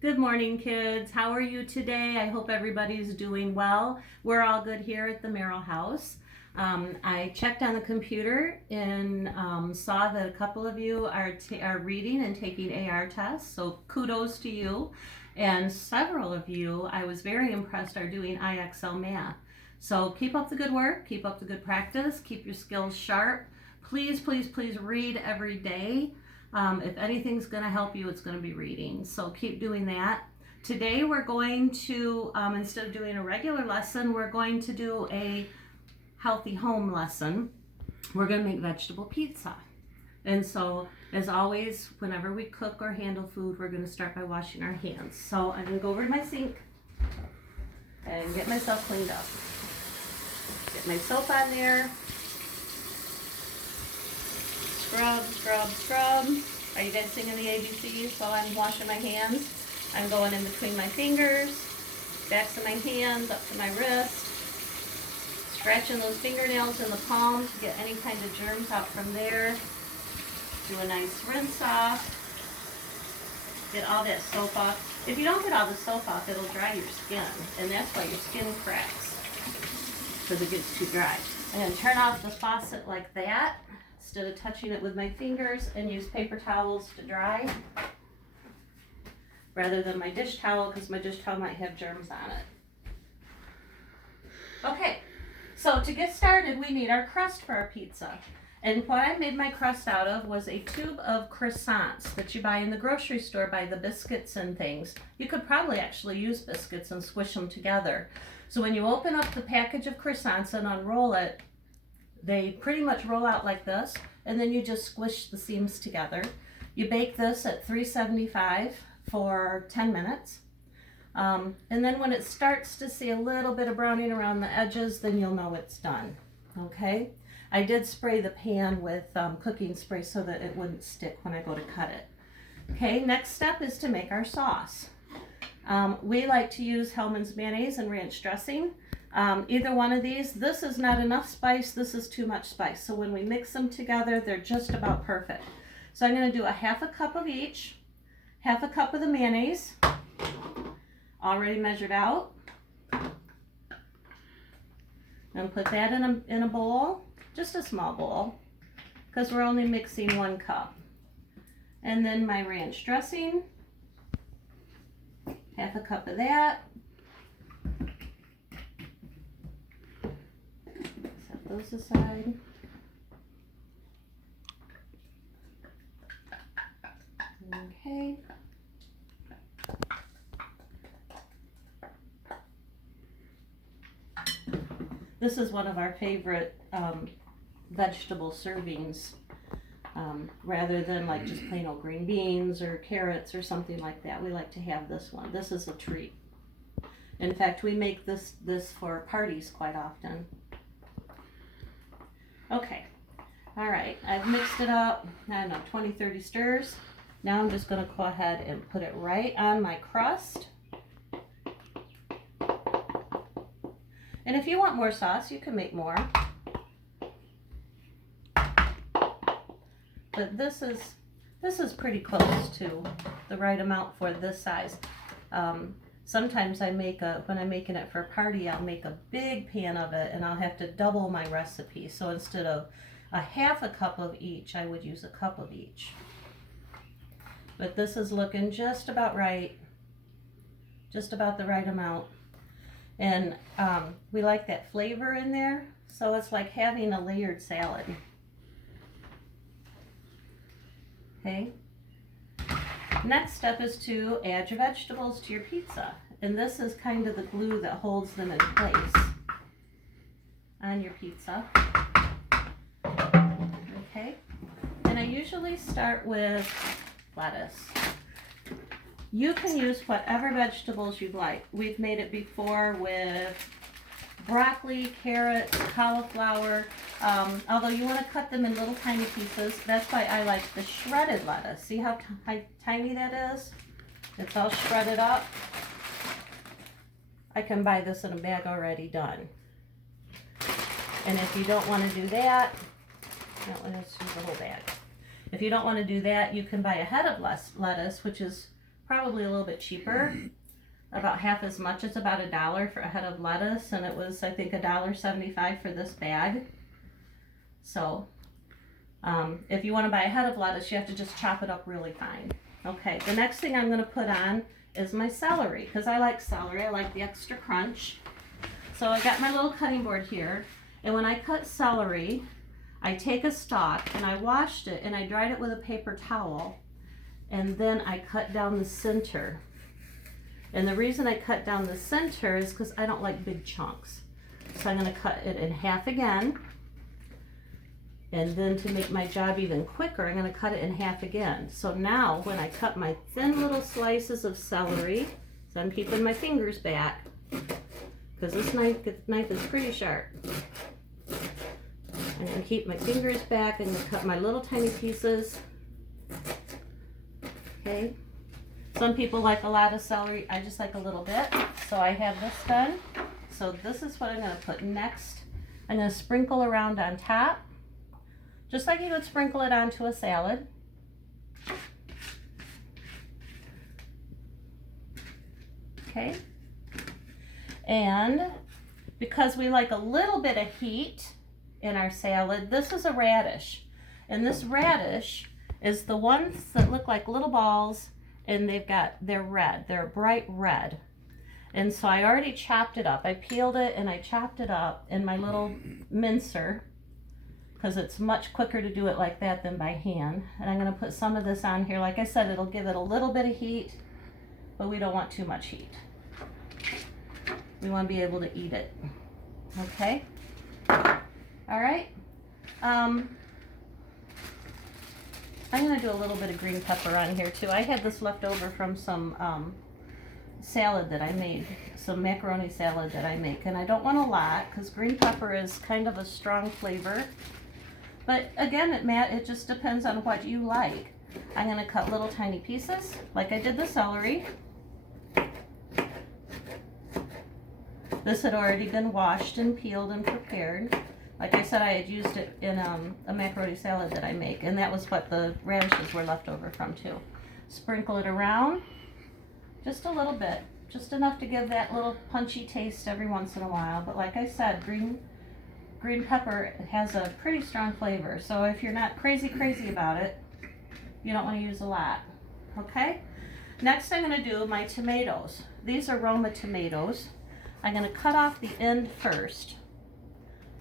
Good morning, kids. How are you today? I hope everybody's doing well. We're all good here at the Merrill house. I checked on the computer and saw that a couple of you are reading and taking AR tests, so kudos to you. And several of you, I was very impressed, are doing IXL math. So keep up the good work, keep up the good practice, keep your skills sharp. Please, please, please read every day. If anything's going to help you, it's going to be reading. So keep doing that. Today we're going to, instead of doing a regular lesson, we're going to do a healthy home lesson. We're going to make vegetable pizza. And so, as always, whenever we cook or handle food, we're going to start by washing our hands. So I'm going to go over to my sink and get myself cleaned up. Get my soap on there. Scrub, scrub, scrub. Are you guys singing the ABCs while I'm washing my hands? I'm going in between my fingers, backs of my hands, up to my wrist, scratching those fingernails in the palm to get any kind of germs out from there. Do a nice rinse off. Get all that soap off. If you don't get all the soap off, it'll dry your skin, and that's why your skin cracks, because it gets too dry. And then turn off the faucet like that, instead of touching it with my fingers, and use paper towels to dry rather than my dish towel, because my dish towel might have germs on it. Okay, so to get started, we need our crust for our pizza. And what I made my crust out of was a tube of croissants that you buy in the grocery store by the biscuits and things. You could probably actually use biscuits and squish them together. So when you open up the package of croissants and unroll it, they pretty much roll out like this, and then you just squish the seams together. You bake this at 375 for 10 minutes. And then when it starts to see a little bit of browning around the edges, then you'll know it's done. Okay? I did spray the pan with cooking spray so that it wouldn't stick when I go to cut it. Okay, next step is to make our sauce. We like to use Hellmann's mayonnaise and ranch dressing. Either one of these. This is not enough spice, this is too much spice. So when we mix them together, they're just about perfect. So I'm going to do a half a cup of each. Half a cup of the mayonnaise, already measured out. And put that in a bowl, just a small bowl, because we're only mixing 1 cup. And then my ranch dressing, half a cup of that. Set those aside. Okay. This is one of our favorite vegetable servings, rather than like just plain old green beans or carrots or something like that. We like to have this one. This is a treat. In fact, we make this for parties quite often. Okay, all right, I've mixed it up, I don't know, 20, 30 stirs. Now I'm just going to go ahead and put it right on my crust. And if you want more sauce, you can make more. But this is pretty close to the right amount for this size. Sometimes when I'm making it for a party, I'll make a big pan of it and I'll have to double my recipe. So instead of a half a cup of each, I would use a cup of each. But this is looking just about right, just about the right amount. And we like that flavor in there, so it's like having a layered salad. Okay. Next step is to add your vegetables to your pizza. And this is kind of the glue that holds them in place on your pizza. Okay. And I usually start with lettuce. You can use whatever vegetables you'd like. We've made it before with broccoli, carrots, cauliflower. Although you want to cut them in little tiny pieces. That's why I like the shredded lettuce. See how tiny that is? It's all shredded up. I can buy this in a bag already done. And if you don't want to do that, let's use the whole bag. If you don't want to do that, you can buy a head of lettuce, which is probably a little bit cheaper, about half as much. It's about $1 for a head of lettuce, and it was, I think, $1.75 for this bag. So if you want to buy a head of lettuce, you have to just chop it up really fine. Okay, the next thing I'm going to put on is my celery, because I like celery. I like the extra crunch. So I got my little cutting board here, and when I cut celery, I take a stalk and I washed it and I dried it with a paper towel, and then I cut down the center. And the reason I cut down the center is because I don't like big chunks. So I'm going to cut it in half again. And then to make my job even quicker, I'm going to cut it in half again. So now when I cut my thin little slices of celery, so I'm keeping my fingers back because this knife is pretty sharp. I'm going to keep my fingers back and cut my little tiny pieces. Okay. Some people like a lot of celery. I just like a little bit. So I have this done. So this is what I'm going to put next. I'm going to sprinkle around on top, just like you would sprinkle it onto a salad. Okay. And because we like a little bit of heat in our salad, this is a radish. And this radish is the ones that look like little balls, and they're red. They're bright red. And so I already chopped it up. I peeled it and I chopped it up in my little mincer, because it's much quicker to do it like that than by hand. And I'm going to put some of this on here. Like I said, it'll give it a little bit of heat, but we don't want too much heat. We want to be able to eat it. Okay? All right. I'm going to do a little bit of green pepper on here too. I had this left over from some salad that I made, some macaroni salad that I make, and I don't want a lot because green pepper is kind of a strong flavor. But again, it just depends on what you like. I'm going to cut little tiny pieces like I did the celery. This had already been washed and peeled and prepared. Like I said, I had used it in a macaroni salad that I make, and that was what the radishes were left over from too. Sprinkle it around just a little bit, just enough to give that little punchy taste every once in a while. But like I said, green pepper has a pretty strong flavor, so if you're not crazy about it, you don't want to use a lot. Okay? Next I'm going to do my tomatoes. These are Roma tomatoes. I'm going to cut off the end first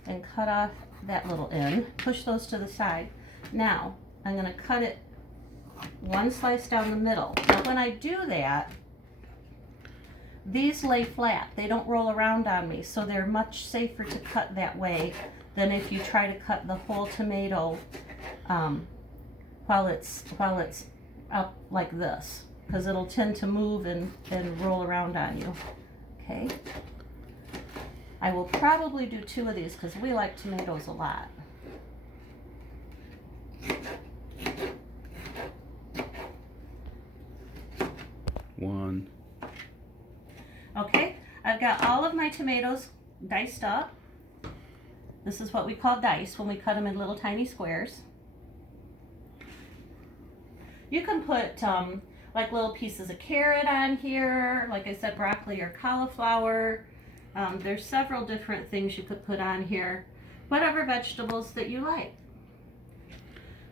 and cut off that little end. Push those to the side. Now I'm going to cut it one slice down the middle. Now when I do that, these lay flat. They don't roll around on me, so they're much safer to cut that way than if you try to cut the whole tomato while it's up like this, because it'll tend to move and roll around on you. Okay. I will probably do 2 of these because we like tomatoes a lot. One. Okay, I've got all of my tomatoes diced up. This is what we call dice when we cut them in little tiny squares. You can put like little pieces of carrot on here, like I said, broccoli or cauliflower. There's several different things you could put on here, whatever vegetables that you like.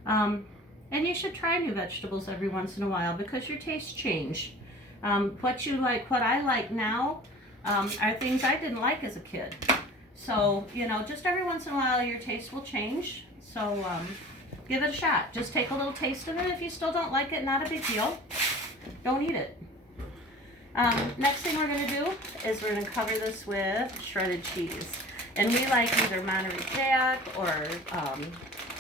And you should try new vegetables every once in a while because your tastes change. What you like, what I like now, are things I didn't like as a kid. So, you know, just every once in a while your taste will change. So give it a shot. Just take a little taste of it. If you still don't like it, not a big deal. Don't eat it. Next thing we're going to do is we're going to cover this with shredded cheese. And we like either Monterey Jack or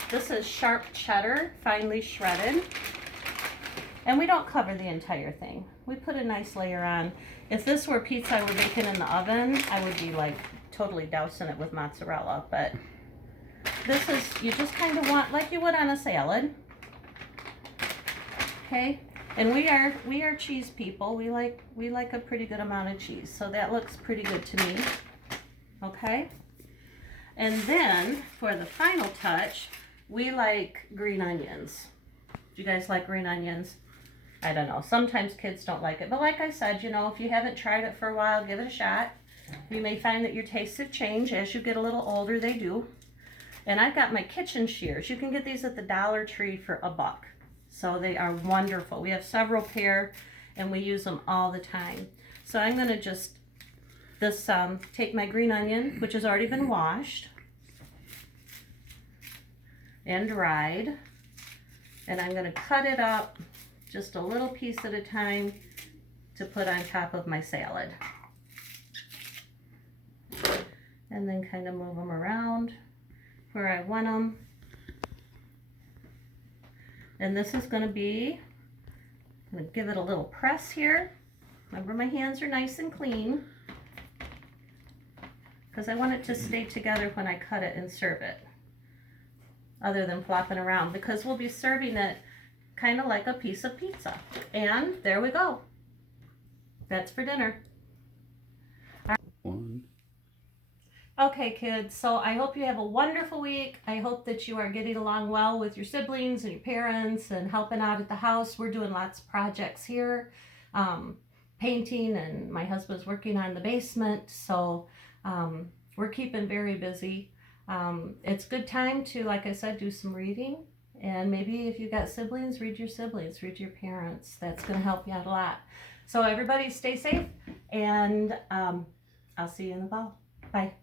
this is sharp cheddar, finely shredded. And we don't cover the entire thing. We put a nice layer on. If this were pizza I were baking in the oven, I would be like totally dousing it with mozzarella. But this is, you just kind of want, like you would on a salad. Okay? And we are cheese people. We like a pretty good amount of cheese. So that looks pretty good to me. Okay? And then for the final touch, we like green onions. Do you guys like green onions? I don't know. Sometimes kids don't like it. But like I said, you know, if you haven't tried it for a while, give it a shot. You may find that your tastes have changed. As you get a little older, they do. And I've got my kitchen shears. You can get these at the Dollar Tree for $1. So they are wonderful. We have several pair and we use them all the time. So I'm going to just take my green onion, which has already been washed and dried, and I'm going to cut it up just a little piece at a time to put on top of my salad. And then kind of move them around where I want them. And this is going to be, I'm going to give it a little press here. Remember, my hands are nice and clean because I want it to stay together when I cut it and serve it, other than flopping around, because we'll be serving it kind of like a piece of pizza. And there we go. That's for dinner. One. Okay, kids, so I hope you have a wonderful week. I hope that you are getting along well with your siblings and your parents and helping out at the house. We're doing lots of projects here, painting, and my husband's working on the basement, so we're keeping very busy. It's a good time to, like I said, do some reading, and maybe if you've got siblings, read your siblings, read your parents. That's going to help you out a lot. So everybody stay safe, and I'll see you in the fall. Bye.